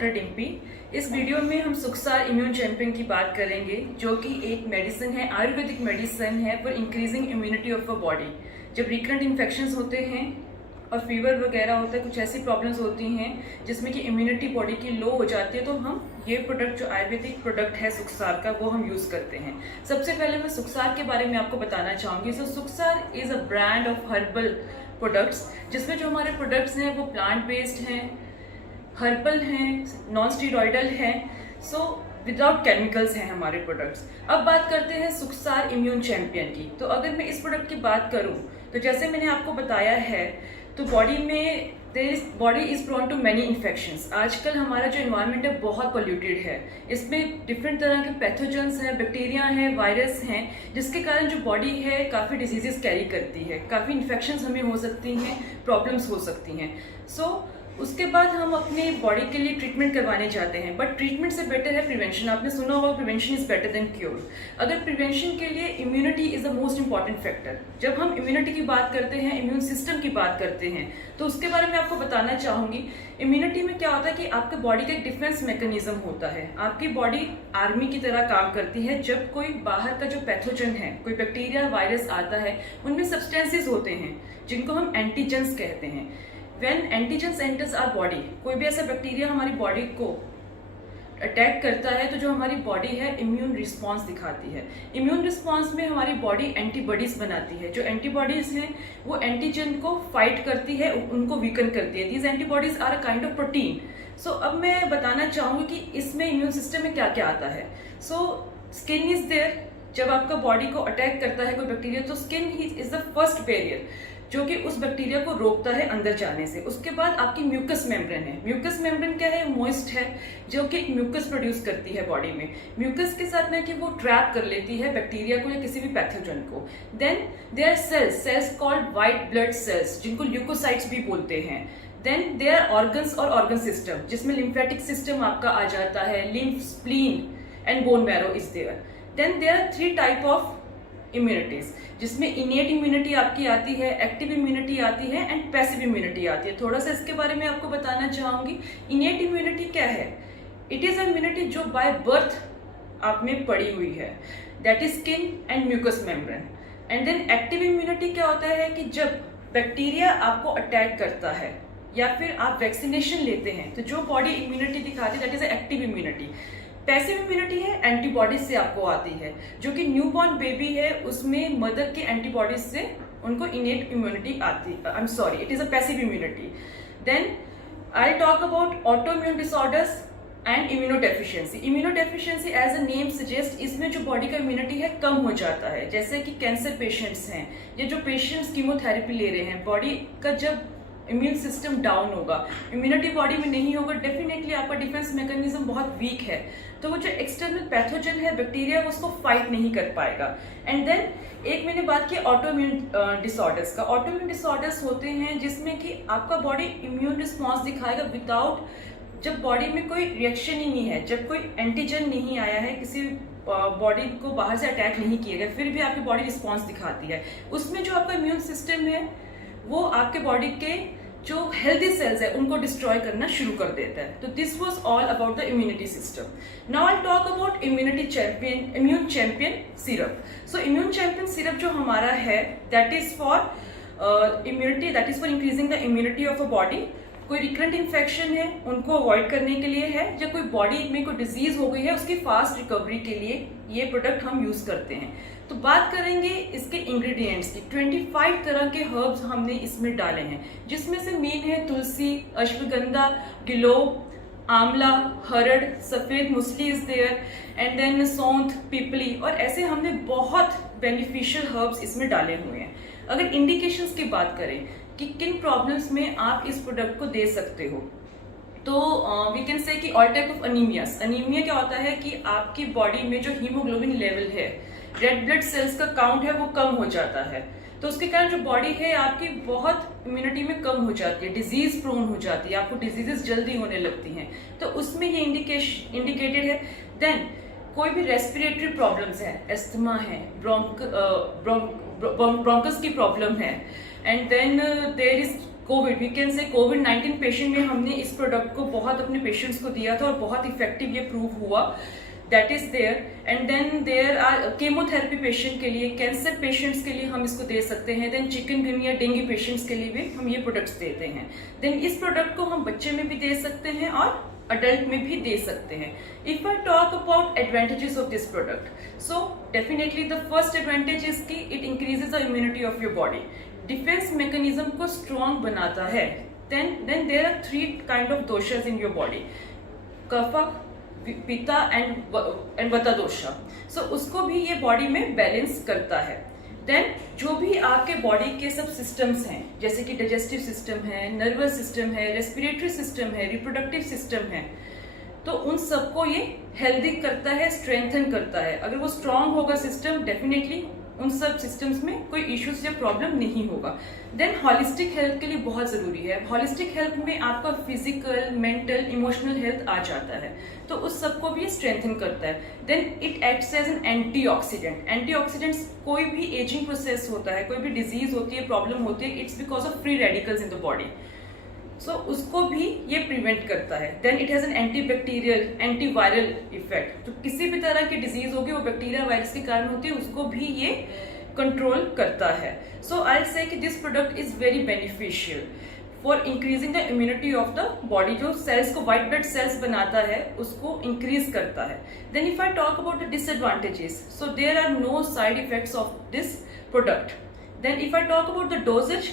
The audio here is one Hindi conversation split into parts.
डॉक्टर डिम्पी। इस वीडियो में हम सुखसार इम्यून चैंपियन की बात करेंगे, जो कि एक मेडिसिन है, आयुर्वेदिक मेडिसिन है for increasing immunity of a body. जब रिकरेंट इन्फेक्शंस होते हैं और फीवर वगैरह होता है, कुछ ऐसी प्रॉब्लम्स होती हैं जिसमें कि इम्यूनिटी बॉडी की लो हो जाती है, तो हम ये प्रोडक्ट जो आयुर्वेदिक प्रोडक्ट है सुखसार का, वो हम यूज़ करते हैं। सबसे पहले मैं सुखसार के बारे में आपको बताना चाहूँगी। So Sukhsar is a brand of herbal products, जिसमें जो हमारे प्रोडक्ट्स हैं वो प्लांट बेस्ड हैं, हर्बल हैं, नॉन स्टीरॉयडल हैं, सो विदाउट केमिकल्स हैं हमारे प्रोडक्ट्स। अब बात करते हैं सुखसार इम्यून चैंपियन की। तो अगर मैं इस प्रोडक्ट की बात करूं, तो जैसे मैंने आपको बताया है, तो बॉडी में body is prone to many infections. आजकल हमारा जो इन्वायरमेंट है बहुत पोल्यूटेड है, इसमें डिफरेंट तरह के पैथोजेंस हैं, बैक्टीरिया हैं, वायरस हैं, जिसके कारण जो बॉडी है काफ़ी डिजीजेस कैरी करती है, काफ़ी इन्फेक्शंस हमें हो सकती हैं, प्रॉब्लम्स हो सकती हैं। सो उसके बाद हम अपने बॉडी के लिए ट्रीटमेंट करवाने जाते हैं, बट ट्रीटमेंट से बेटर है प्रिवेंशन। आपने सुना होगा prevention is better than cure. अगर प्रिवेंशन के लिए immunity is the most important factor. जब हम इम्यूनिटी की बात करते हैं, इम्यून सिस्टम की बात करते हैं, तो उसके बारे में आपको बताना चाहूंगी। इम्यूनिटी में क्या होता है कि आपके बॉडी का एक डिफेंस मैकेनिज्म होता है। आपकी बॉडी आर्मी की तरह काम करती है। जब कोई बाहर का जो पैथोजन है, कोई बैक्टीरिया, वायरस आता है, उनमें सब्सटेंसेस होते हैं जिनको हम एंटीजेंस कहते हैं। When antigens enters our body, कोई भी ऐसा बैक्टीरिया हमारी बॉडी को अटैक करता है, तो जो हमारी बॉडी है इम्यून रिस्पॉन्स दिखाती है। इम्यून रिस्पॉन्स में हमारी बॉडी एंटीबॉडीज बनाती है। जो एंटीबॉडीज हैं वो एंटीजन को फाइट करती है, उनको वीकन करती है। These antibodies are a kind of protein. So अब मैं बताना चाहूंगी कि इसमें इम्यून सिस्टम में क्या क्या आता है। So skin is there. जब आपका बॉडी को अटैक करता है कोई बैक्टीरिया, तो skin he is the first barrier जो कि उस बैक्टीरिया को रोकता है अंदर जाने से। उसके बाद आपकी म्यूकस मेम्ब्रेन है। म्यूकस मेम्ब्रेन क्या है? मॉइस्ट है, जो कि एक म्यूकस प्रोड्यूस करती है बॉडी में। म्यूकस के साथ में कि वो ट्रैप कर लेती है बैक्टीरिया को या किसी भी पैथोजन को। Then there are cells called white blood cells, जिनको ल्यूकोसाइट्स भी बोलते हैं। देन देयर आर ऑर्गन्स और ऑर्गन सिस्टम, जिसमें लिम्फेटिक सिस्टम आपका आ जाता है, lymph, spleen and bone marrow is there. Then there are 3 type of immunities, जिसमें इनेट इम्यूनिटी आपकी आती है, एक्टिव इम्यूनिटी आती है एंड पैसिव इम्यूनिटी आती है। थोड़ा सा इसके बारे में आपको बताना चाहूंगी। इनेट इम्यूनिटी क्या है? इट इज इम्यूनिटी जो बाय बर्थ आप में पड़ी हुई है, that is skin and mucus membrane. And then active immunity क्या होता है कि जब बैक्टीरिया आपको अटैक करता है या फिर आप वैक्सीनेशन लेते हैं, तो जो बॉडी इम्यूनिटी दिखाती है that is active immunity. Passive immunity है, एंटीबॉडीज से आपको आती है, जो कि न्यूबॉर्न बेबी है, उसमें मदर के एंटीबॉडीज से उनको इनेट इम्यूनिटी आती है। I am sorry, it is a passive immunity. Then I talk about autoimmune disorders and immunodeficiency. Immunodeficiency as a name suggest, इसमें जो बॉडी का इम्यूनिटी है कम हो जाता है। जैसे कि कैंसर पेशेंट्स हैं, ये जो पेशेंट्स कीमोथेरेपी ले रहे हैं, बॉडी का जब इम्यून सिस्टम डाउन होगा, इम्यूनिटी बॉडी में नहीं होगा, डेफिनेटली आपका डिफेंस मैकेनिज्म बहुत वीक है, तो वो जो एक्सटर्नल पैथोजन है, बैक्टीरिया, उसको फाइट नहीं कर पाएगा। एंड देन एक मैंने बात की ऑटो इम्यून डिसऑर्डर्स का। ऑटो इम्यून डिसऑर्डर्स होते हैं जिसमें कि आपका बॉडी इम्यून रिस्पॉन्स दिखाएगा विदाउट, जब बॉडी में कोई रिएक्शन ही नहीं है, जब कोई एंटीजन नहीं आया है, किसी बॉडी को बाहर से अटैक नहीं किया गया, फिर भी आपकी बॉडी रिस्पॉन्स दिखाती है। उसमें जो आपका इम्यून सिस्टम है वो आपके बॉडी के जो हेल्दी सेल्स है उनको डिस्ट्रॉय करना शुरू कर देता है। तो this was all about the immunity system. Now I talk about immunity champion, immune champion syrup. So immune champion syrup जो हमारा है, that is for immunity, that is for increasing the immunity of a body. कोई रिकरेंट इन्फेक्शन है उनको अवॉइड करने के लिए है, या कोई बॉडी में कोई डिजीज हो गई है उसकी फास्ट रिकवरी के लिए ये प्रोडक्ट हम यूज करते हैं। तो बात करेंगे इसके इंग्रेडिएंट्स की। 25 तरह के हर्ब्स हमने इसमें डाले हैं, जिसमें से मेन है तुलसी, अश्वगंधा, गिलोय, amla, harad, safed musli is there, and then saunth, pippali, और ऐसे हमने बहुत बेनिफिशियल हर्ब्स इसमें डाले हुए हैं। अगर इंडिकेशंस की बात करें कि किन प्रॉब्लम्स में आप इस प्रोडक्ट को दे सकते हो, तो वी कैन से कि ऑल टाइप ऑफ अनीमियास। अनीमिया क्या होता है कि आपकी बॉडी में जो हीमोग्लोबिन लेवल है, रेड ब्लड सेल्स का काउंट है, वो कम हो जाता है, तो उसके कारण जो बॉडी है आपकी बहुत इम्यूनिटी में कम हो जाती है, डिजीज प्रोन हो जाती है, आपको डिजीजेस जल्दी होने लगती हैं, तो उसमें ये इंडिकेटेड है। देन कोई भी रेस्पिरेटरी प्रॉब्लम्स है, एस्थमा है, ब्रोंकस की प्रॉब्लम है, and then there is covid, we can say कोविड-19 पेशेंट में हमने इस प्रोडक्ट को बहुत अपने पेशेंट्स को दिया था और बहुत इफेक्टिव ये प्रूव हुआ. That is there. And then there are chemotherapy patient के लिए, कैंसर पेशेंट्स के लिए हम इसको दे सकते हैं. देन चिकनगुनिया, डेंगू पेशेंट्स के लिए भी हम ये प्रोडक्ट्स देते हैं. देन इस प्रोडक्ट को हम बच्चे में भी दे सकते हैं और अडल्ट में भी दे सकते हैं. If I talk about advantages of this product, so definitely the first advantage is कि it increases the immunity of your body. Defence mechanism को स्ट्रॉन्ग बनाता है. Then there are 3 kind of doshas in your body, kapha, pitta and vata dosha. सो उसको भी ये बॉडी में बैलेंस करता है. देन जो भी आपके बॉडी के सब सिस्टम्स हैं, जैसे कि डाइजेस्टिव सिस्टम है, नर्वस सिस्टम है, रेस्पिरेटरी सिस्टम है, रिप्रोडक्टिव सिस्टम है, तो उन सबको ये हेल्दी करता है, स्ट्रेंथन करता है. अगर वो स्ट्रांग होगा सिस्टम, डेफिनेटली उन सब सिस्टम्स में कोई इश्यूज या प्रॉब्लम नहीं होगा. देन हॉलिस्टिक हेल्थ के लिए बहुत जरूरी है. हॉलिस्टिक हेल्थ में आपका फिजिकल, मेंटल, इमोशनल हेल्थ आ जाता है, तो उस सबको भी स्ट्रेंथन करता है. Then it acts as an antioxidant. Antioxidants, कोई भी एजिंग प्रोसेस होता है, कोई भी डिजीज होती है, प्रॉब्लम होती है, it's because of free radicals in the body. So उसको भी ये प्रिवेंट करता है. Then it has an antibacterial, antiviral effect. तो किसी भी तरह की डिजीज होगी वो बैक्टीरिया, वायरस के कारण होती है, उसको भी ये कंट्रोल करता है. सो I say that this product is very beneficial for increasing the immunity of the body. जो सेल्स को, व्हाइट ब्लड सेल्स बनाता है, उसको इंक्रीज करता है. Then if I talk about the disadvantages, so there are no side effects of this product. Then if I talk about the dosages,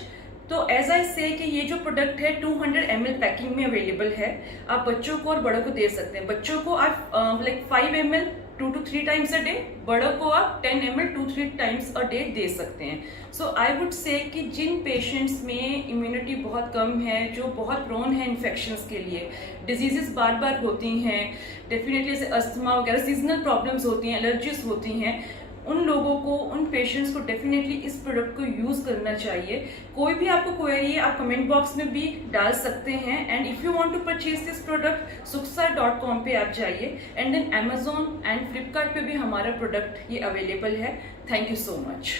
तो एज आई से कि ये जो प्रोडक्ट है 200 ml पैकिंग में अवेलेबल है. आप बच्चों को और बड़ों को दे सकते हैं. बच्चों को आप like 5 ml 2 to 3 times a day, बड़ों को आप 10 ml 2-3 times a day दे सकते हैं. सो आई वुड से कि जिन पेशेंट्स में इम्यूनिटी बहुत कम है, जो बहुत प्रोन है इन्फेक्शंस के लिए, डिजीजेस बार बार होती हैं, डेफिनेटली जैसे अस्थमा वगैरह सीजनल प्रॉब्लम्स होती हैं, एलर्जीज होती हैं, उन लोगों को, उन पेशेंट्स को डेफिनेटली इस प्रोडक्ट को यूज करना चाहिए. कोई भी आपको क्वेरी है, आप कमेंट बॉक्स में भी डाल सकते हैं. And if you want to purchase this product, suksar.com पे आप जाइए. And then Amazon and Flipkart पे भी हमारा प्रोडक्ट ये अवेलेबल है. Thank you so much.